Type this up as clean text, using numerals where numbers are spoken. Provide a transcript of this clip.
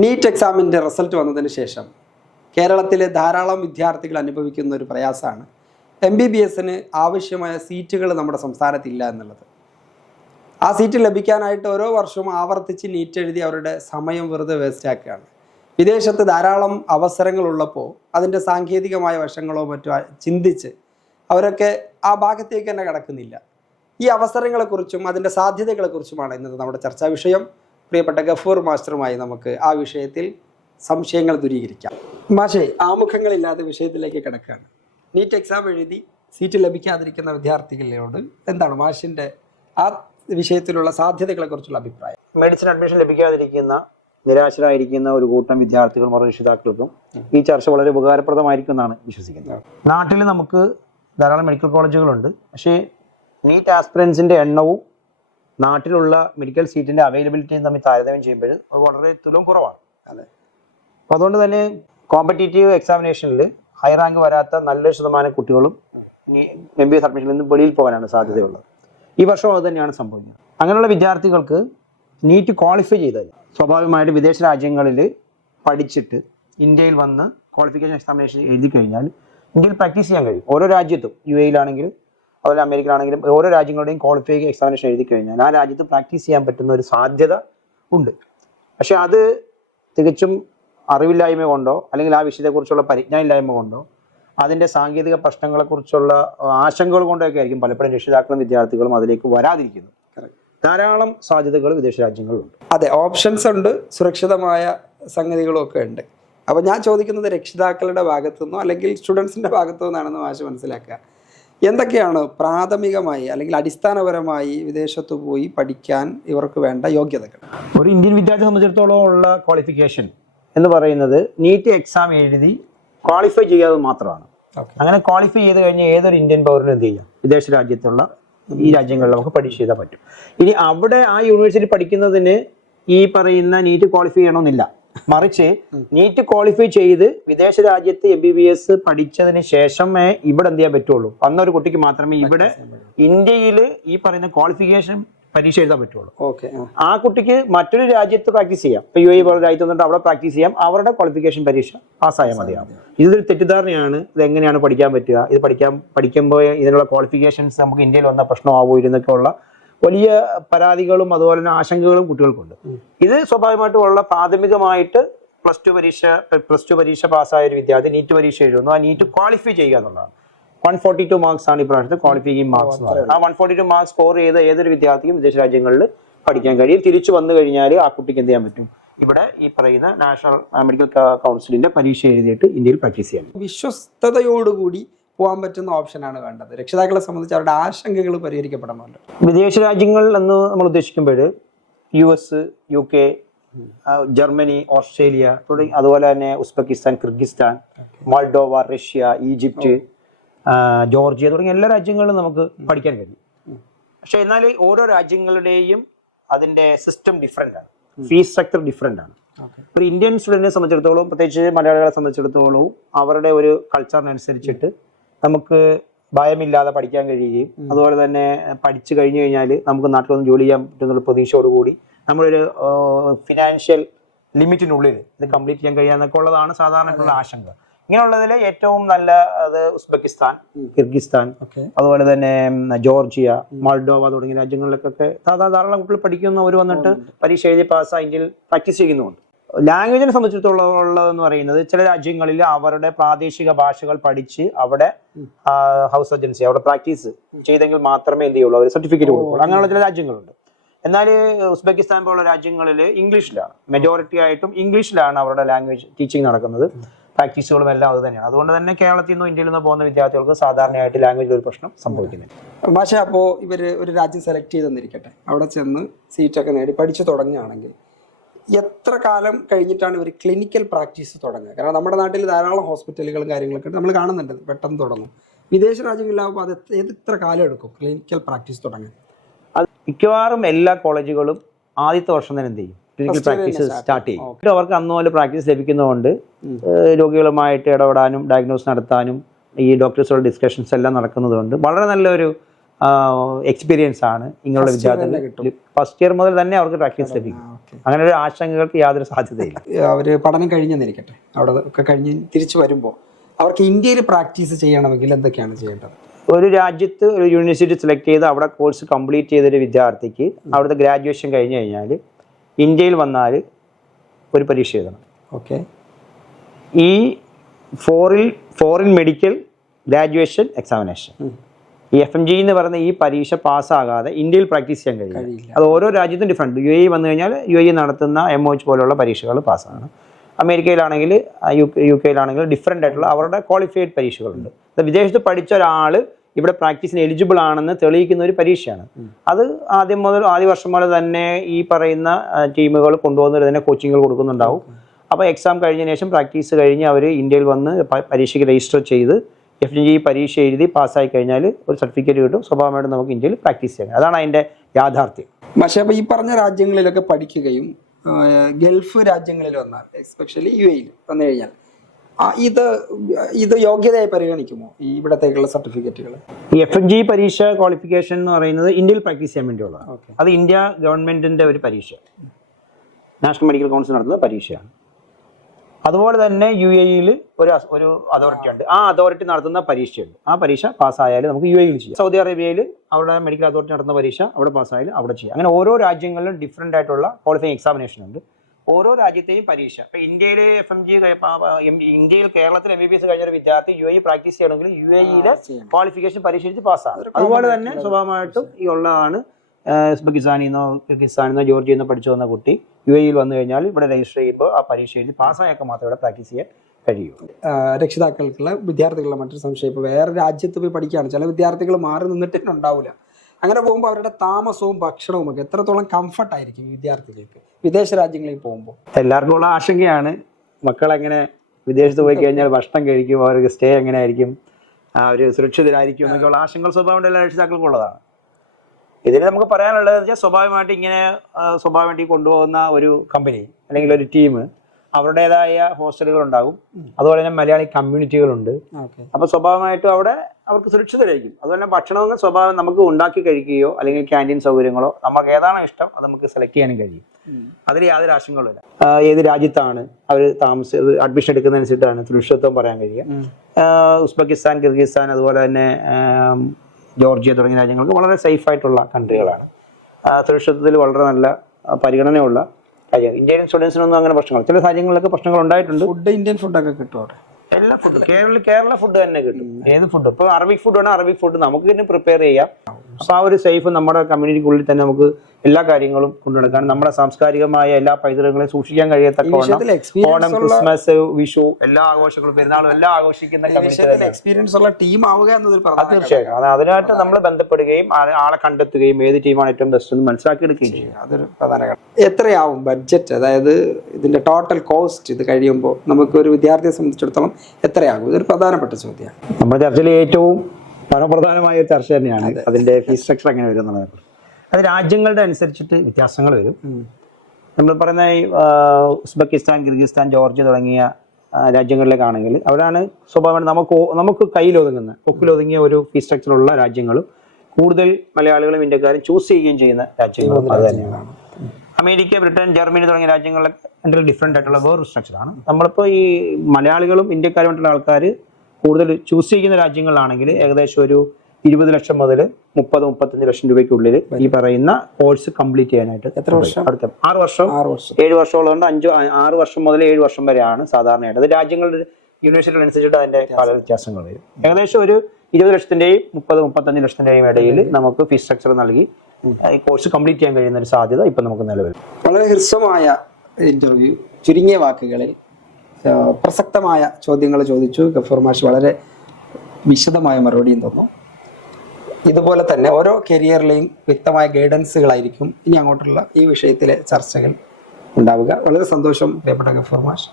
NEET എക്സാമിൻ്റെ result വന്നതിന് ശേഷം കേരളത്തിലെ ധാരാളം വിദ്യാർത്ഥികൾ അനുഭവിക്കുന്ന ഒരു പ്രയാസമാണ് MBBSന് ആവശ്യമായ സീറ്റുകൾ നമ്മുടെ സംസ്ഥാനത്തില്ല എന്നുള്ളത്. ആ സീറ്റ് ലഭിക്കാനായിട്ട് ഓരോ വർഷവും ആവർത്തിച്ച് നീറ്റ് എഴുതി അവരുടെ സമയം വെറുതെ വേസ്റ്റാക്കുകയാണ്. വിദേശത്ത് ധാരാളം അവസരങ്ങളുള്ളപ്പോൾ അതിൻ്റെ സാങ്കേതികമായ വശങ്ങളോ മറ്റോ ചിന്തിച്ച് അവരൊക്കെ ആ ഭാഗത്തേക്ക് തന്നെ കടക്കുന്നില്ല. ഈ അവസരങ്ങളെക്കുറിച്ചും അതിൻ്റെ സാധ്യതകളെക്കുറിച്ചുമാണ് ഇന്നത്തെ നമ്മുടെ ചർച്ചാ വിഷയം. പ്രിയപ്പെട്ട ഗഫൂർ മാസ്റ്ററുമായി നമുക്ക് ആ വിഷയത്തിൽ സംശയങ്ങൾ ദൂരീകരിക്കാം. മാഷേ, ആമുഖങ്ങളില്ലാതെ വിഷയത്തിലേക്ക് കിടക്കുകയാണ്. നീറ്റ് എക്സാം എഴുതി സീറ്റ് ലഭിക്കാതിരിക്കുന്ന വിദ്യാർത്ഥികളോട് എന്താണ് മാഷിൻ്റെ ആ വിഷയത്തിലുള്ള സാധ്യതകളെക്കുറിച്ചുള്ള അഭിപ്രായം? മെഡിസിൻ അഡ്മിഷൻ ലഭിക്കാതിരിക്കുന്ന നിരാശരായിരിക്കുന്ന ഒരു കൂട്ടം വിദ്യാർത്ഥികളും അവരുടെ രക്ഷിതാക്കൾക്കും ഈ ചർച്ച വളരെ ഉപകാരപ്രദമായിരിക്കും എന്നാണ് വിശ്വസിക്കുന്നത്. നാട്ടിൽ നമുക്ക് ധാരാളം മെഡിക്കൽ കോളേജുകളുണ്ട്. പക്ഷേ നീറ്റ് ആസ്പിറൻസിൻ്റെ എണ്ണവും നാട്ടിലുള്ള മെഡിക്കൽ സീറ്റിൻ്റെ അവൈലബിലിറ്റിയും തമ്മിൽ താരതമ്യം ചെയ്യുമ്പോൾ അത് വളരെ തുലം കുറവാണ്. അതെ. അപ്പോൾ അതുകൊണ്ട് തന്നെ കോമ്പറ്റീറ്റീവ് എക്സാമിനേഷനിൽ ഹൈ റാങ്ക് വരാത്ത നല്ലൊരു ശതമാനം കുട്ടികളും MBBS അഡ്മിഷനിൽ നിന്ന് വെളിയിൽ പോകാനാണ് സാധ്യതയുള്ളത്. ഈ വർഷം അത് തന്നെയാണ് സംഭവിക്കുന്നത്. അങ്ങനെയുള്ള വിദ്യാർത്ഥികൾക്ക് നീറ്റ് ക്വാളിഫൈ ചെയ്താൽ സ്വാഭാവികമായിട്ട് വിദേശ രാജ്യങ്ങളിൽ പഠിച്ചിട്ട് ഇന്ത്യയിൽ വന്ന് ക്വാളിഫിക്കേഷൻ എക്സാമിനേഷൻ എഴുതി കഴിഞ്ഞാൽ ഇന്ത്യയിൽ പ്രാക്ടീസ് ചെയ്യാൻ കഴിയും. ഓരോ രാജ്യത്തും UAE-യിലാണെങ്കിലും അതുപോലെ അമേരിക്കയിലാണെങ്കിലും ഓരോ രാജ്യങ്ങളുടെയും ക്വാളിഫൈ എക്സാമിനേഷൻ എഴുതി കഴിഞ്ഞാൽ ആ രാജ്യത്ത് പ്രാക്ടീസ് ചെയ്യാൻ പറ്റുന്ന ഒരു സാധ്യത ഉണ്ട്. പക്ഷെ അത് തികച്ചും അറിവില്ലായ്മ കൊണ്ടോ അല്ലെങ്കിൽ ആ വിഷയത്തെക്കുറിച്ചുള്ള പരിജ്ഞാനമില്ലായ്മ കൊണ്ടോ അതിൻ്റെ സാങ്കേതിക പ്രശ്നങ്ങളെക്കുറിച്ചുള്ള ആശങ്കകൾ കൊണ്ടൊക്കെ ആയിരിക്കും പലപ്പോഴും രക്ഷിതാക്കളും വിദ്യാർത്ഥികളും അതിലേക്ക് വരാതിരിക്കുന്നത്. ധാരാളം സാധ്യതകൾ വിദേശ രാജ്യങ്ങളിലുണ്ട്. അതെ, ഓപ്ഷൻസ് ഉണ്ട്, സുരക്ഷിതമായ സംഗതികളും ഒക്കെ ഉണ്ട്. അപ്പോൾ ഞാൻ ചോദിക്കുന്നത് രക്ഷിതാക്കളുടെ ഭാഗത്തു നിന്നോ അല്ലെങ്കിൽ സ്റ്റുഡൻസിൻ്റെ ഭാഗത്തു നിന്നാണെന്ന് മാഷ് മനസ്സിലാക്കുക. എന്തൊക്കെയാണ് പ്രാഥമികമായി അല്ലെങ്കിൽ അടിസ്ഥാനപരമായി വിദേശത്ത് പോയി പഠിക്കാൻ ഇവർക്ക് വേണ്ട യോഗ്യതകൾ? ഒരു ഇന്ത്യൻ വിദ്യാർത്ഥിയെ സംബന്ധിച്ചിടത്തോളം ഉള്ള ക്വാളിഫിക്കേഷൻ എന്ന് പറയുന്നത് നീറ്റ് എക്സാം എഴുതി ക്വാളിഫൈ ചെയ്യാതെ മാത്രമാണ്. അങ്ങനെ ക്വാളിഫൈ ചെയ്ത് കഴിഞ്ഞാൽ ഏതൊരു ഇന്ത്യൻ പൗരനും എന്ത് ചെയ്യാം? വിദേശ രാജ്യത്തുള്ള ഈ രാജ്യങ്ങളിൽ നമുക്ക് പരീക്ഷ ചെയ്താൽ പറ്റും. ഇനി അവിടെ ആ യൂണിവേഴ്സിറ്റി പഠിക്കുന്നതിന് ഈ പറയുന്ന നീറ്റ് ക്വാളിഫൈ ചെയ്യണമെന്നില്ല. മറിച്ച് നീറ്റ് ക്വാളിഫൈ ചെയ്ത് വിദേശ രാജ്യത്ത് MBBS പഠിച്ചതിന് ശേഷമേ ഇവിടെ എന്ത് ചെയ്യാൻ പറ്റുള്ളൂ. അന്നൊരു കുട്ടിക്ക് മാത്രമേ ഇവിടെ ഇന്ത്യയിൽ ഈ പറയുന്ന ക്വാളിഫിക്കേഷൻ പരീക്ഷ എഴുതാൻ പറ്റുള്ളൂ. ആ കുട്ടിക്ക് മറ്റൊരു രാജ്യത്ത് പ്രാക്ടീസ് ചെയ്യാം. ഇപ്പൊ UAE പോലെ രാജ്യത്ത് വന്നിട്ട് അവിടെ പ്രാക്ടീസ് ചെയ്യാം. അവരുടെ ക്വാളിഫിക്കേഷൻ പരീക്ഷ പാസ്സായാൽ മതിയാവും. ഇതൊരു തെറ്റിദ്ധാരണയാണ്. ഇത് എങ്ങനെയാണ് പഠിക്കാൻ പറ്റുക? ഇത് പഠിക്കുമ്പോൾ ഇതിനുള്ള ക്വാളിഫിക്കേഷൻസ് നമുക്ക് ഇന്ത്യയിൽ വന്ന പ്രശ്നമാവോ എന്നൊക്കെ ഉള്ള വലിയ പരാതികളും അതുപോലെ തന്നെ ആശങ്കകളും കുട്ടികൾക്കുണ്ട്. ഇത് സ്വാഭാവികമായിട്ടുള്ള പ്രാഥമികമായിട്ട് പ്ലസ് ടു പരീക്ഷ പാസ്സായ ഒരു വിദ്യാർത്ഥി നീറ്റ് പരീക്ഷ എഴുതുന്നു. ആ നീറ്റ് ക്വാളിഫൈ ചെയ്യുക എന്നുള്ളതാണ്. 142 മാർക്സ് ആണ് ഈ പ്രാവശ്യത്തെ ക്വാളിഫൈയിങ് മാർക്സ് എന്ന് പറയുന്നത്. ആ 142 മാർക്സ് സ്കോർ ചെയ്ത ഏതൊരു വിദ്യാർത്ഥിക്കും വിദേശ രാജ്യങ്ങളിൽ പഠിക്കാൻ കഴിയും. തിരിച്ചു വന്നു കഴിഞ്ഞാൽ ആ കുട്ടിക്ക് എന്ത് ചെയ്യാൻ പറ്റും? ഇവിടെ ഈ പറയുന്ന നാഷണൽ മെഡിക്കൽ കൗൺസിലിന്റെ പരീക്ഷ എഴുതിയിട്ട് ഇന്ത്യയിൽ പ്രാക്ടീസ് ചെയ്യാൻ. വിശ്വസ്തയോടുകൂടി പോകാൻ പറ്റുന്ന ഓപ്ഷനാണ് വേണ്ടത്. രക്ഷിതാക്കളെ സംബന്ധിച്ച് അവരുടെ ആശങ്കകൾ പരിഹരിക്കപ്പെടണമല്ലോ. വിദേശ രാജ്യങ്ങൾ എന്ന് നമ്മൾ ഉദ്ദേശിക്കുമ്പോൾ US, UK, ജർമ്മനി, ഓസ്ട്രേലിയ തുടങ്ങി അതുപോലെ തന്നെ Uzbekistan, Kyrgyzstan, Moldova, Russia, Egypt, Georgia തുടങ്ങിയ എല്ലാ രാജ്യങ്ങളിലും നമുക്ക് പഠിക്കാൻ കഴിയും. പക്ഷെ എന്നാൽ ഓരോ രാജ്യങ്ങളുടെയും അതിന്റെ സിസ്റ്റം ഡിഫറെന്റ് ആണ്. ഫീസ് സ്ട്രക്ചർ ഡിഫറെന്റ് ആണ്. ഒരു ഇന്ത്യൻ സ്റ്റുഡന്റിനെ സംബന്ധിച്ചിടത്തോളം, പ്രത്യേകിച്ച് മലയാളികളെ സംബന്ധിച്ചിടത്തോളം, അവരുടെ ഒരു കൾച്ചറിനനുസരിച്ചിട്ട് നമുക്ക് ഭയമില്ലാതെ പഠിക്കാൻ കഴിയുകയും അതുപോലെ തന്നെ പഠിച്ചു കഴിഞ്ഞു കഴിഞ്ഞാൽ നമുക്ക് നാട്ടിൽ വന്ന് ജോലി ചെയ്യാൻ പറ്റുന്ന പ്രതീക്ഷയോടുകൂടി നമ്മളൊരു ഫിനാൻഷ്യൽ ലിമിറ്റിനുള്ളിൽ ഇത് കംപ്ലീറ്റ് ചെയ്യാൻ കഴിയാന്നൊക്കെ ഉള്ളതാണ് സാധാരണയുള്ള ആശങ്ക. ഇങ്ങനെയുള്ളതിൽ ഏറ്റവും നല്ല അത് ഉസ്ബെക്കിസ്ഥാൻ, കിർഗിസ്ഥാൻ, അതുപോലെ തന്നെ ജോർജിയ, മോൾഡോവ തുടങ്ങിയ രാജ്യങ്ങളിലേക്കൊക്കെ ധാരാളം കുട്ടികൾ പഠിക്കുന്നവർ വന്നിട്ട് പരീക്ഷ എഴുതി പാസ്സായി ഇന്ത്യയിൽ പ്രാക്ടീസ് ചെയ്യുന്നുണ്ട്. ലാംഗ്വേജിനെ സംബന്ധിച്ചിടത്തോളം ഉള്ളതെന്ന് പറയുന്നത് ചില രാജ്യങ്ങളിൽ അവരുടെ പ്രാദേശിക ഭാഷകൾ പഠിച്ച് അവിടെ ഹൗസ് ഏജൻസി അവിടെ പ്രാക്ടീസ് ചെയ്തെങ്കിൽ മാത്രമേ എന്ത് ചെയ്യുള്ളൂ, അവർ സർട്ടിഫിക്കറ്റ് കൊടുക്കുള്ളൂ. അങ്ങനെയുള്ള ചില രാജ്യങ്ങളുണ്ട്. എന്നാൽ ഉസ്ബെക്കിസ്ഥാൻ പോലുള്ള രാജ്യങ്ങളിൽ ഇംഗ്ലീഷിലാണ്, മെജോറിറ്റി ആയിട്ടും ഇംഗ്ലീഷിലാണ് അവരുടെ ലാംഗ്വേജ് ടീച്ചിങ് നടക്കുന്നത്. പ്രാക്ടീസുകളും എല്ലാം അത് തന്നെയാണ്. അതുകൊണ്ട് തന്നെ കേരളത്തിൽ നിന്നോ ഇന്ത്യയിൽ നിന്നോ പോകുന്ന വിദ്യാർത്ഥികൾക്ക് സാധാരണയായിട്ട് ലാംഗ്വേജിൽ ഒരു പ്രശ്നം സംഭവിക്കുന്നില്ല. പക്ഷേ അപ്പോൾ ഇവർ ഒരു രാജ്യം സെലക്ട് ചെയ്തെന്നിരിക്കട്ടെ, അവിടെ ചെന്ന് സീറ്റൊക്കെ നേടി പഠിച്ചു തുടങ്ങുകയാണെങ്കിൽ എത്ര കാലം കഴിഞ്ഞിട്ടാണ് ഇവർ ക്ലിനിക്കൽ പ്രാക്ടീസ് തുടങ്ങുക? കാരണം നമ്മുടെ നാട്ടിൽ ധാരാളം ഹോസ്പിറ്റലുകളും കാര്യങ്ങളൊക്കെ നമ്മൾ കാണുന്നുണ്ട്, പെട്ടെന്ന് തുടങ്ങും. വിദേശ രാജ്യങ്ങളിലാവുമ്പോൾ അത് എത്ര കാലം എടുക്കും ക്ലിനിക്കൽ പ്രാക്ടീസ് തുടങ്ങാൻ? അത് മിക്കവാറും എല്ലാ കോളേജുകളും ആദ്യത്തെ വർഷം തന്നെ എന്ത് ചെയ്യും? ക്ലിനിക്കൽ പ്രാക്ടീസ് സ്റ്റാർട്ട് ചെയ്യും. അവർക്ക് അന്നുപോലെ പ്രാക്ടീസ് ലഭിക്കുന്നതുകൊണ്ട് രോഗികളുമായിട്ട് ഇടപെടാനും ഡയഗ്നോസ് നടത്താനും ഈ ഡോക്ടേഴ്സുള്ള ഡിസ്കഷൻസ് എല്ലാം നടക്കുന്നതുകൊണ്ട് വളരെ നല്ലൊരു എക്സ്പീരിയൻസ് ആണ് ഇങ്ങനെയുള്ള വിദ്യാർത്ഥികൾ. ഫസ്റ്റ് ഇയർ മുതൽ തന്നെ അവർക്ക് പ്രാക്ടീസ് ലഭിക്കും. അങ്ങനെ ഒരു ആശങ്കകൾക്ക് യാതൊരു സാധ്യതയില്ല. അവർ പഠനം കഴിഞ്ഞെന്നിരിക്കട്ടെ, അവിടെ ഒക്കെ കഴിഞ്ഞ് തിരിച്ചു വരുമ്പോൾ അവർക്ക് ഇന്ത്യയിൽ പ്രാക്ടീസ് ചെയ്യണമെങ്കിൽ എന്തൊക്കെയാണ് ചെയ്യേണ്ടത്? ഒരു രാജ്യത്ത് ഒരു യൂണിവേഴ്സിറ്റി സെലക്ട് ചെയ്ത് അവിടെ കോഴ്സ് കംപ്ലീറ്റ് ചെയ്തൊരു വിദ്യാർത്ഥിക്ക് അവിടുത്തെ ഗ്രാജുവേഷൻ കഴിഞ്ഞ് കഴിഞ്ഞാൽ ഇന്ത്യയിൽ വന്നാൽ ഒരു പരീക്ഷ എഴുതണം. ഓക്കെ. ഈ ഫോറിൻ മെഡിക്കൽ ഗ്രാജുവേഷൻ എക്സാമിനേഷൻ, ഈ FMG എന്ന് പറയുന്ന ഈ പരീക്ഷ പാസ്സാകാതെ ഇന്ത്യയിൽ പ്രാക്ടീസ് ചെയ്യാൻ കഴിയില്ല. അത് ഓരോ രാജ്യത്തും ഡിഫറെൻറ്റ്. UAE വന്നു കഴിഞ്ഞാൽ UAE നടത്തുന്ന MOH പോലുള്ള പരീക്ഷകൾ പാസ്സാകണം. അമേരിക്കയിലാണെങ്കിൽ UK ഡിഫറെൻ്റ് ആയിട്ടുള്ള അവരുടെ ക്വാളിഫൈഡ് പരീക്ഷകളുണ്ട്. വിദേശത്ത് പഠിച്ച ഒരാൾ ഇവിടെ പ്രാക്ടീസിന് എലിജിബിൾ ആണെന്ന് തെളിയിക്കുന്ന ഒരു പരീക്ഷയാണ്. അത് ആദ്യ വർഷം മുതൽ തന്നെ ഈ പറയുന്ന ടീമുകൾ കൊണ്ടുവന്നിട്ട് തന്നെ കോച്ചിങ്ങുകൾ കൊടുക്കുന്നുണ്ടാവും. അപ്പോൾ എക്സാം കഴിഞ്ഞതിന് ശേഷം പ്രാക്ടീസ് കഴിഞ്ഞ് അവർ ഇന്ത്യയിൽ വന്ന് പരീക്ഷയ്ക്ക് രജിസ്റ്റർ ചെയ്ത് FMG പരീക്ഷ എഴുതി പാസ്സായി കഴിഞ്ഞാൽ ഒരു സർട്ടിഫിക്കറ്റ് കിട്ടും. സ്വാഭാവികമായിട്ടും നമുക്ക് ഇന്ത്യയിൽ പ്രാക്ടീസ് ചെയ്യാം. അതാണ് അതിൻ്റെ യാഥാർത്ഥ്യം. പക്ഷേ അപ്പോൾ ഈ പറഞ്ഞ രാജ്യങ്ങളിലൊക്കെ പഠിക്കുകയും ഗൾഫ് രാജ്യങ്ങളിൽ വന്നാൽ, എസ്പെഷ്യലി UAE വന്നു കഴിഞ്ഞാൽ ഇത് യോഗ്യതയായി പരിഗണിക്കുമോ ഈ ഇവിടത്തേക്കുള്ള സർട്ടിഫിക്കറ്റുകൾ? ഈ FMG പരീക്ഷ ക്വാളിഫിക്കേഷൻ എന്ന് പറയുന്നത് ഇന്ത്യയിൽ പ്രാക്ടീസ് ചെയ്യാൻ വേണ്ടിയുള്ളതാണ്. അത് ഇന്ത്യ ഗവൺമെന്റിന്റെ ഒരു പരീക്ഷ, നാഷണൽ മെഡിക്കൽ കൗൺസിൽ നടത്തുന്ന പരീക്ഷയാണ്. അതുപോലെ തന്നെ UAE ഒരു അതോറിറ്റി ഉണ്ട്. ആ അതോറിറ്റി നടത്തുന്ന പരീക്ഷയുണ്ട്. ആ പരീക്ഷ പാസ്സായാലും നമുക്ക് UAE ചെയ്യാം. സൗദി അറേബ്യയിൽ അവരുടെ മെഡിക്കൽ അതോറിറ്റി നടത്തുന്ന പരീക്ഷ അവിടെ പാസ്സായാലും അവിടെ ചെയ്യാം. അങ്ങനെ ഓരോ രാജ്യങ്ങളിലും ഡിഫറെൻ്റ് ആയിട്ടുള്ള ക്വാളിഫയിങ് എക്സാമിനേഷൻ ഉണ്ട്. ഓരോ രാജ്യത്തെയും പരീക്ഷ. ഇപ്പൊ ഇന്ത്യയിൽ ഇന്ത്യയിൽ കേരളത്തിൽ MBBS കഴിഞ്ഞ ഒരു വിദ്യാർത്ഥി UAE പ്രാക്ടീസ് ചെയ്യണമെങ്കിൽ UAE ക്വാളിഫിക്കേഷൻ പരീക്ഷ എഴുതി പാസ്സാകും. അതുപോലെ തന്നെ സ്വാഭാവികമായിട്ടും ഈ ഉള്ളതാണ് ഉസ്ബെക്കിസ്ഥാനിന്നോ കിർഗിസ്ഥാനിന്നോ ജോർജിയെന്നോ പഠിച്ചു വന്ന കുട്ടി UAE വന്നു കഴിഞ്ഞാൽ ഇവിടെ രജിസ്റ്റർ ചെയ്യുമ്പോൾ ആ പരീക്ഷ എഴുതി പാസ്സായൊക്കെ മാത്രമേ ഇവിടെ പ്രാക്ടീസ് ചെയ്യാൻ കഴിയൂ. രക്ഷിതാക്കൾക്കുള്ള വിദ്യാർത്ഥികളുടെ മറ്റൊരു സംശയം, ഇപ്പോൾ വേറെ രാജ്യത്ത് പോയി പഠിക്കുകയാണ്, ചില വിദ്യാർത്ഥികൾ മാറി നിന്നിട്ടുണ്ടാവില്ല. അങ്ങനെ പോകുമ്പോൾ അവരുടെ താമസവും ഭക്ഷണവും ഒക്കെ എത്രത്തോളം കംഫർട്ടായിരിക്കും വിദ്യാർത്ഥികൾക്ക് വിദേശ രാജ്യങ്ങളിൽ പോകുമ്പോൾ? എല്ലാവർക്കും ഉള്ള ആശങ്കയാണ്, മക്കളെങ്ങനെ വിദേശത്ത് പോയി കഴിഞ്ഞാൽ ഭക്ഷണം കഴിക്കും, അവർക്ക് സ്റ്റേ എങ്ങനെ ആയിരിക്കും, അവർ സുരക്ഷിതരായിരിക്കും എന്നൊക്കെയുള്ള ആശങ്കകൾ സ്വാഭാവികമായിട്ട് എല്ലാ രക്ഷിതാക്കൾക്കുള്ളതാണ്. ഇതിൽ നമുക്ക് പറയാനുള്ളത് വെച്ചാൽ സ്വാഭാവികമായിട്ട് കൊണ്ടുപോകുന്ന ഒരു കമ്പനി അല്ലെങ്കിൽ ഒരു ടീം അവരുടേതായ ഹോസ്റ്റലുകൾ ഉണ്ടാകും. അതുപോലെ തന്നെ മലയാളി കമ്മ്യൂണിറ്റികളുണ്ട്. അപ്പൊ സ്വാഭാവികമായിട്ടും അവിടെ അവർക്ക് സുരക്ഷിതരായിരിക്കും. അതുപോലെ തന്നെ ഭക്ഷണങ്ങൾ സ്വഭാവം നമുക്ക് ഉണ്ടാക്കി കഴിക്കുകയോ അല്ലെങ്കിൽ ക്യാൻറ്റീൻ സൗകര്യങ്ങളോ നമുക്ക് ഏതാണോ ഇഷ്ടം അത് നമുക്ക് സെലക്ട് ചെയ്യാനും കഴിയും. അതിൽ യാതൊരു ആശങ്കകളില്ല. ഏത് രാജ്യത്താണ് അവർ അഡ്മിഷൻ എടുക്കുന്നതനുസരിച്ചിട്ടാണ് സുരക്ഷിതത്വം പറയാൻ കഴിയുക. ഉസ്ബെക്കിസ്ഥാൻ, കിർഗിസ്ഥാൻ, അതുപോലെ തന്നെ ജോർജിയ തുടങ്ങിയ രാജ്യങ്ങൾക്ക് വളരെ സേഫ് ആയിട്ടുള്ള കൺട്രികളാണ്. സുരക്ഷിതത്വത്തിൽ വളരെ നല്ല പരിഗണനയുള്ള രാജ്യം. ഇന്ത്യൻ സ്റ്റുഡൻസിനൊന്നും അങ്ങനെ പ്രശ്നങ്ങൾ, ചില രാജ്യങ്ങളിലൊക്കെ പ്രശ്നങ്ങൾ ഉണ്ടായിട്ടുണ്ട്. ഇന്ത്യൻ ഫുഡൊക്കെ കിട്ടും അവിടെ. എല്ലാ ഫുഡും കേരള ഫുഡ് തന്നെ കിട്ടും. ഏത് ഫുഡ്, ഇപ്പോൾ അറബിക് ഫുഡ് വേണം, അറബിക് ഫുഡ് നമുക്ക് തന്നെ പ്രിപ്പയർ ചെയ്യാം. അപ്പൊ ആ ഒരു സേഫ് നമ്മുടെ കമ്മ്യൂണിറ്റിക്കുള്ളിൽ തന്നെ നമുക്ക് എല്ലാ കാര്യങ്ങളും കൊണ്ടുനടക്കാൻ, നമ്മുടെ സാംസ്കാരികമായ എല്ലാ പൈതൃകങ്ങളെയും സൂക്ഷിക്കാൻ കഴിയത്തക്കവണ്ണം ഓണം, ക്രിസ്മസ്, വിഷു എല്ലാ ആഘോഷങ്ങളും പെരുന്നാളും എല്ലാം ആഘോഷിക്കുന്ന എക്സ്പീരിയൻസ് ഉള്ള ടീം ആവുക എന്നത് തീർച്ചയായിട്ടും അതിനായിട്ട് നമ്മൾ ബന്ധപ്പെടുകയും ആളെ കണ്ടെത്തുകയും ഏത് ടീമാണ് ഏറ്റവും ബെസ്റ്റ് എന്ന് മനസ്സിലാക്കിയെടുക്കുകയും ചെയ്യും. അതൊരു പ്രധാന കാര്യം. എത്രയാവും ബഡ്ജറ്റ്, അതായത് ഇതിന്റെ ടോട്ടൽ കോസ്റ്റ് ഇത് കഴിയുമ്പോൾ നമുക്ക് ഒരു വിദ്യാർത്ഥിയെ സംബന്ധിച്ചിടത്തോളം എത്രയാകും? ഇതൊരു പ്രധാനപ്പെട്ട ചോദ്യമാണ്. നമ്മുടെ ചർച്ചയിൽ ഏറ്റവും പരമപ്രധാനമായ ഒരു ചർച്ച തന്നെയാണ് അതിന്റെ ഫീസ് സ്ട്രക്ചർ എങ്ങനെ വരും എന്നുള്ളത്. അത് രാജ്യങ്ങളുടെ അനുസരിച്ചിട്ട് വ്യത്യാസങ്ങൾ വരും. നമ്മൾ പറയുന്ന ഉസ്ബെക്കിസ്ഥാൻ, കിർഗിസ്ഥാൻ, ജോർജിയ തുടങ്ങിയ രാജ്യങ്ങളിലേക്കാണെങ്കിൽ അവിടെയാണ് സ്വാഭാവികമായിട്ട് നമുക്ക് കയ്യിലൊതുങ്ങുന്ന കൊക്കിലൊതുങ്ങിയ ഒരു ഫീസ് സ്ട്രക്ചറുള്ള രാജ്യങ്ങളും കൂടുതൽ മലയാളികളും ഇന്ത്യക്കാരും ചൂസ് ചെയ്യുകയും ചെയ്യുന്ന രാജ്യങ്ങളും അത് തന്നെയാണ്. അമേരിക്ക, ബ്രിട്ടൻ, ജർമ്മനി തുടങ്ങിയ രാജ്യങ്ങളിലെ ഡിഫറെൻ്റ് ആയിട്ടുള്ള വേറൊരു സ്ട്രക്ചറാണ്. നമ്മളിപ്പോൾ ഈ മലയാളികളും ഇന്ത്യക്കാരുമായിട്ടുള്ള ആൾക്കാർ കൂടുതൽ ചൂസ് ചെയ്യുന്ന രാജ്യങ്ങളിലാണെങ്കിൽ ഏകദേശം ഒരു 20 ലക്ഷം മുതൽ 30-35 ലക്ഷം രൂപയ്ക്കുള്ളിൽ ഈ പറയുന്ന കോഴ്സ് കംപ്ലീറ്റ് ചെയ്യാനായിട്ട്. എത്ര വർഷം? അടുത്ത 6 വർഷം 7 വർഷമുള്ളതുകൊണ്ട് 6 വർഷം മുതൽ 7 വർഷം വരെയാണ് സാധാരണയായിട്ട്. അത് രാജ്യങ്ങളുടെ യൂണിവേഴ്സിറ്റികൾ അനുസരിച്ചിട്ട് അതിന്റെ പല വ്യത്യാസങ്ങൾ വരും. ഏകദേശം ഒരു 20 ലക്ഷത്തിന്റെയും 30-35 ലക്ഷത്തിന്റെയും ഇടയിൽ നമുക്ക് ഫീസ് സ്ട്രക്ചർ നൽകി ഈ കോഴ്സ് കംപ്ലീറ്റ് ചെയ്യാൻ കഴിയുന്ന ഒരു സാധ്യത ഇപ്പം നമുക്ക് നിലവിൽ. വളരെ ഹ്രസ്വമായ ഇന്റർവ്യൂ, ചുരുങ്ങിയ വാക്കുകളിൽ പ്രസക്തമായ ചോദ്യങ്ങൾ ചോദിച്ചു. ഗഫൂർ മാഷ് വളരെ വിശദമായ മറുപടിയും തന്നു. ഇതുപോലെ തന്നെ ഓരോ കരിയറിലെയും വ്യക്തമായ ഗൈഡൻസുകളായിരിക്കും ഇനി അങ്ങോട്ടുള്ള ഈ വിഷയത്തിലെ ചർച്ചകൾ ഉണ്ടാവുക. വളരെ സന്തോഷം പ്രിയപ്പെട്ട ഗഫൂർ മാഷ്.